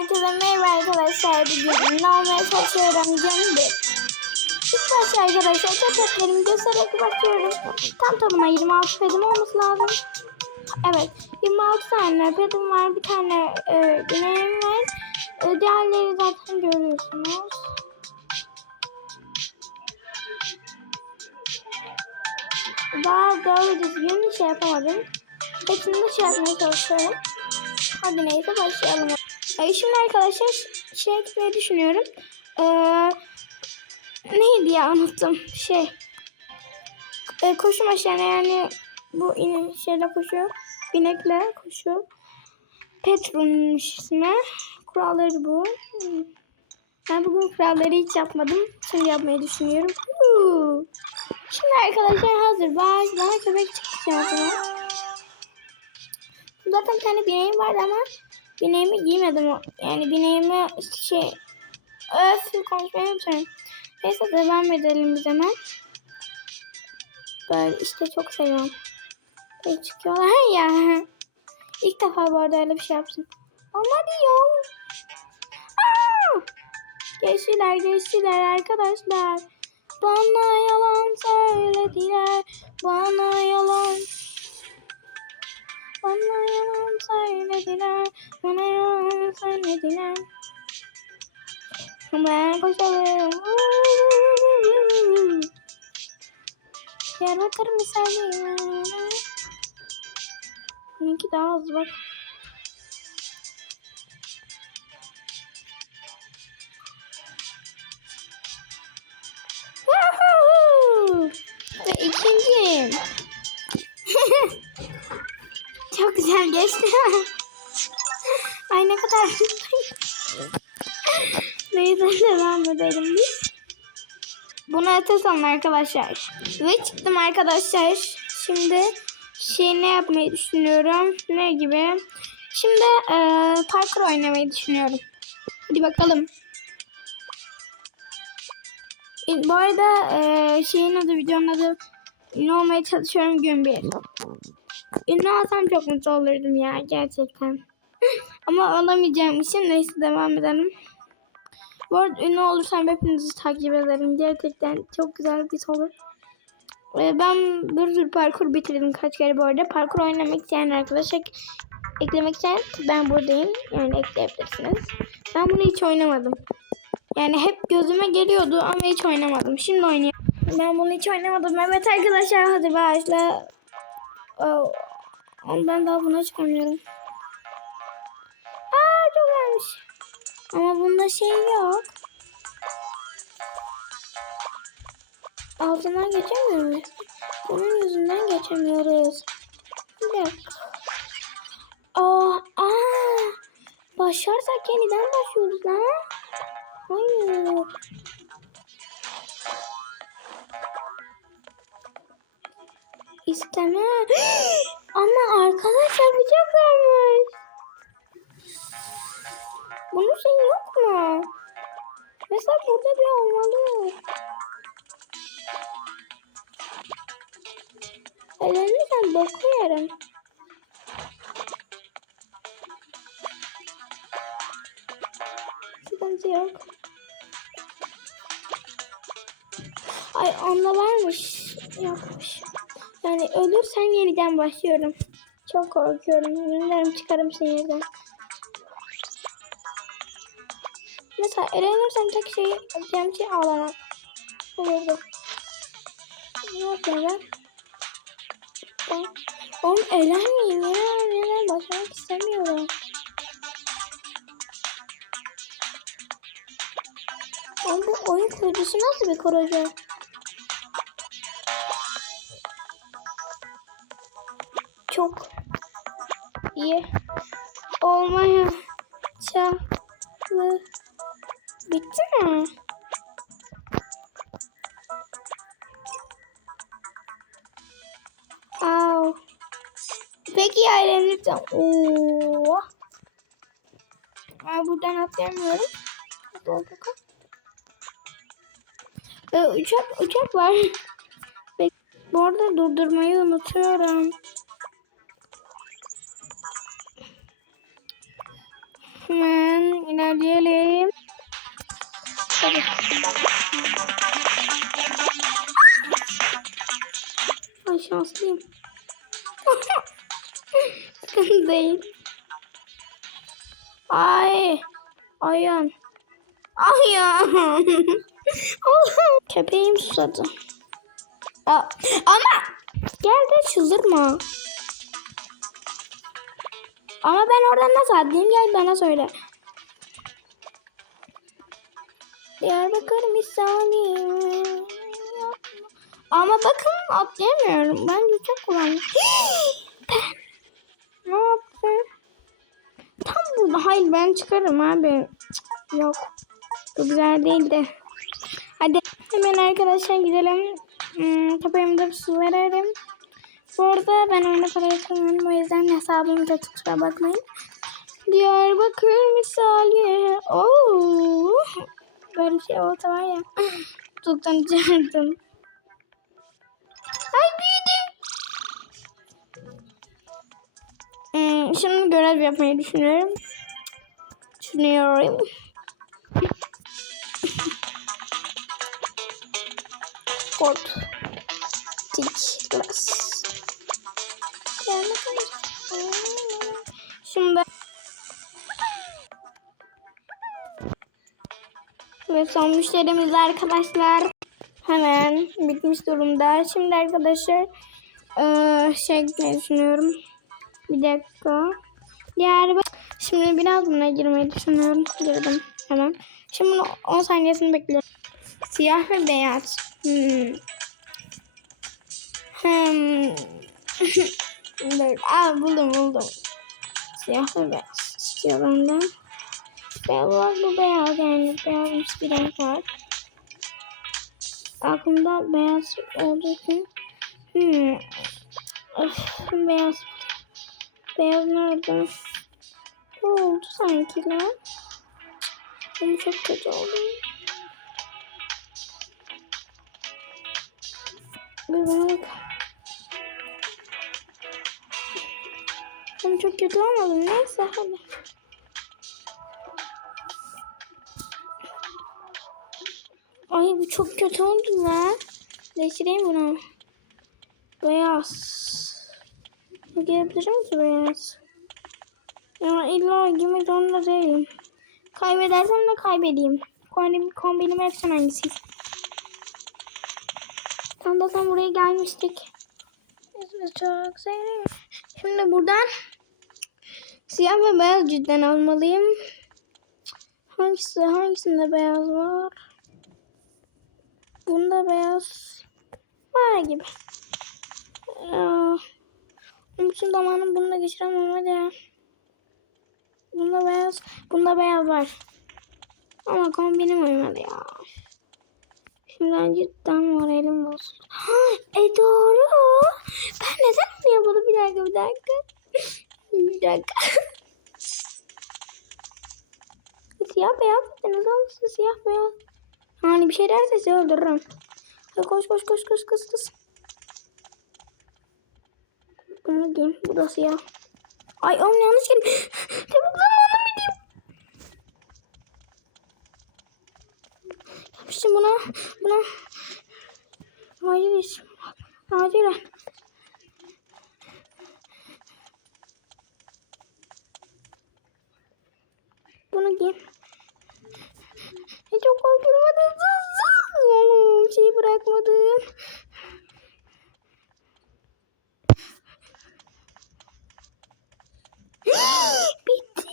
herkese merhaba arkadaşlar. Bugün ne olmaya çalışıyorum gömdüm. İlk başta arkadaşlar sepetlerimi göstererek başlıyorum. Tam tamına 26 pedim olması lazım. Evet 26 tane pedim var. Bir tane e, güneğim var. E, diğerleri zaten görüyorsunuz. Daha doğru düzgün şey yapamadım. Hepsini şey yapmaya çalışıyorum. Hadi neyse başlayalım. Ee, şimdi arkadaşlar şey etmeyi düşünüyorum. Ee, neydi ya unuttum. Şey. Ee, koşu maşını yani bu in şeyle koşu. Binekle koşu. Petrum'muş ismi. Kuralları bu. Ben bugün kuralları hiç yapmadım. Şimdi yapmayı düşünüyorum. Huu. Şimdi arkadaşlar hazır. Bak bana köpek şansıma. Zaten bir tane bineğim vardı ama bineğimi giymedim. Yani bineğimi şey öf konuşmayı unutuyorum. Neyse devam edelim biz hemen. Böyle işte çok seviyorum. Böyle çıkıyorlar ya. İlk defa bu arada öyle bir şey yaptım. Diyor. Aa! Geçtiler geçtiler arkadaşlar. Bana yalan söylediler. Bana yalan bana yalan söylediler. Bana yalan söylediler. Hemen koşalım. Diyarbakır misali. Bununki daha az bak. Ve ikinciyim. Çok güzel geçti. Ay ne kadar Neyse devam edelim biz. Bunu atasam arkadaşlar. Ve çıktım arkadaşlar. Şimdi şey ne yapmayı düşünüyorum. Ne gibi? Şimdi e, parkur oynamayı düşünüyorum. Hadi bakalım. E, Bu arada e, şeyin adı videonun adı ne olmaya çalışıyorum gün bir. Ünlü olsam çok mutlu olurdum ya gerçekten. Ama olamayacağım için neyse devam edelim. Bu arada ünlü olursam hepinizi takip ederim. Gerçekten çok güzel bir olur. Ee, Ben bir sürü parkur bitirdim kaç kere bu arada. Parkur oynamak isteyen arkadaşlar eklemek isteyen ben buradayım. Yani ekleyebilirsiniz. Ben bunu hiç oynamadım. Yani hep gözüme geliyordu ama hiç oynamadım. Şimdi oynayayım. Ben bunu hiç oynamadım. Evet arkadaşlar hadi başla. Ama ben daha buna çıkamıyorum. Aa çok güzelmiş. Ama bunda şey yok. Altından geçemiyor muyuz? Bunun yüzünden geçemiyoruz. Bir dakika. Aa, aa. Başarsak yeniden başlıyoruz lan. Hayır. İstemem. Ama arkadaşlar çok güzelmiş. Bunun şey yok mu? Mesela burada bir olmalı. Elenirsen bakıyorum. Sıkıntı yok. Ay onda varmış. Yokmuş. Yani ölürsen yeniden başlıyorum. Çok korkuyorum. Yeminlerim çıkarım sinirden. Mesela eğlenirsem tek şey yapacağım şey ağlamak. Olurdu. Ne yapayım ben? Ben oğlum eğlenmeyeyim ya. Neden başlamak istemiyorum. Oğlum bu oyun kurucusu nasıl bir kurucu? Çok iyi olmaya çalışıyor. Bitti mi? Au. Peki ya eğlenirsen. Oo. Aa, buradan atlayamıyorum. Hadi al bakalım. Ee, uçak, uçak var. Bek Bu arada durdurmayı unutuyorum. Hemen Hadi. Ay şanslıyım. Değil. Ay. Ayağım. Ayağım. Köpeğim susadı. Aa, ama gel de çıldırma. Ama ben oradan nasıl atlayayım gel bana söyle. Diyarbakır misali. Ama bakın atlayamıyorum. Ben çok kullandım. ben ne yaptım? Tam burada. Hayır ben çıkarım abi. Yok. Bu güzel değildi. Hadi hemen arkadaşlar gidelim. Hmm, köpeğimde su verelim. Bu arada ben oyuna para yatırmıyorum. O yüzden hesabımı da kusura bakmayın. Diyarbakır misali. Oo. Böyle bir şey olsa var ya. Tutanacaktım. Ay büyüdü. Hmm, şimdi görev yapmayı düşünüyorum. Düşünüyorum. Kod. Tiklas. Şimdi ve son müşterimiz arkadaşlar. Hemen bitmiş durumda. Şimdi arkadaşlar eee, şey düşünüyorum. Bir dakika. Diğer Şimdi biraz buna girmeyi düşünüyorum. Girdim hemen. Şimdi bunu 10 saniyesini bekliyorum. Siyah ve beyaz. Hmm. Hmm. Aa, buldum buldum. Siyah ve beyaz istiyor benden. Beyaz bu beyaz yani beyazmış bir renk var. Aklımda beyaz olduğu için hmm. Öf, beyaz beyaz nerede? Ne oldu sanki lan? Benim çok kötü oldu. Bir bak. Ben çok kötü olmadım. Neyse hadi. Ay bu çok kötü oldu lan. Değiştireyim bunu. Beyaz. Girebilirim ki beyaz. Ya illa girmek zorunda değilim. Kaybedersem de kaybedeyim. Kombinim, kombinim efsane hangisi? Tam da tam buraya gelmiştik. Çok seviyorum. Şimdi buradan siyah ve beyaz cidden almalıyım. Hangisi hangisinde beyaz var? Bunda beyaz var gibi. Ya, bütün zamanı bununla geçiremem hadi. Bunda beyaz, bunda beyaz var. Ama kombinim uymadı ya. Şimdiden cidden moralim bozuldu. Ha, e doğru. Ben neden bunu yapalım? Bir dakika, bir dakika. Bir dakika. siyah beyaz dediniz olmuşsun siyah beyaz. Hani bir şey derse sizi öldürürüm. Hadi koş koş koş koş koş koş. Bunu diyeyim. Bu da siyah. Ay oğlum yanlış geldim. Çabuk zamanım bitiyor. Yapıştım buna. Buna. Acil iş. Acilen. Giy. Çok korkuyorum. Oğlum şey bırakmadım. Bitti.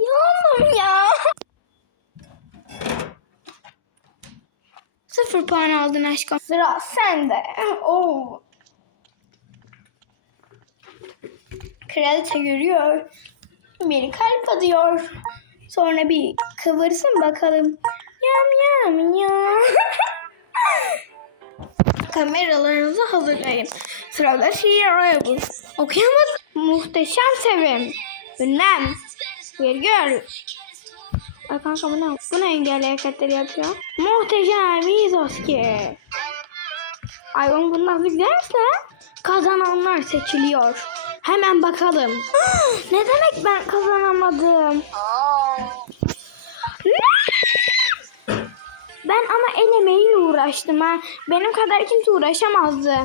Oğlum ya. Sıfır puan aldın aşkım. Sıra sende. Oo. Kraliçe görüyor. Bir kalp atıyor. Sonra bir kıvırsın bakalım. Yam yam yam. Kameralarınızı hazırlayın. Sırada şiir arayalım. Okuyamadım. Muhteşem sevim. Ünlem. Virgül. Ay kanka bu ne? Bu ne engelli hareketleri yapıyor? Muhteşem Mizoski. Ay oğlum bu nasıl güzelse kazananlar seçiliyor. Hemen bakalım. ne demek ben kazanamadım? ben ama el emeğiyle uğraştım ha. Benim kadar kimse uğraşamazdı.